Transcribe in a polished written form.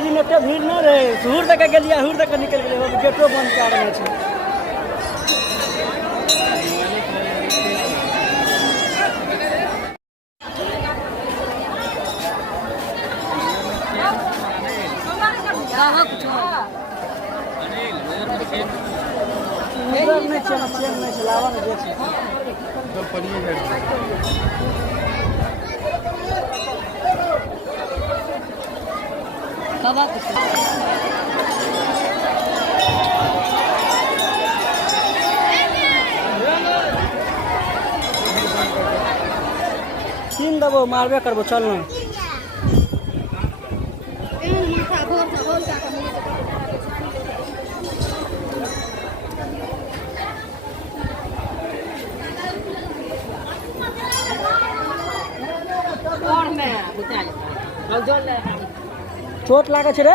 दिन एते भीड़ न रहे, हुर तक गेलिए, हुर तक निकल गेलिए, गेटो बंद कर रहल छै। नहीं चलावा ना देख तीन दबो मारबे करबो चल ना। चोट लागे छै रे।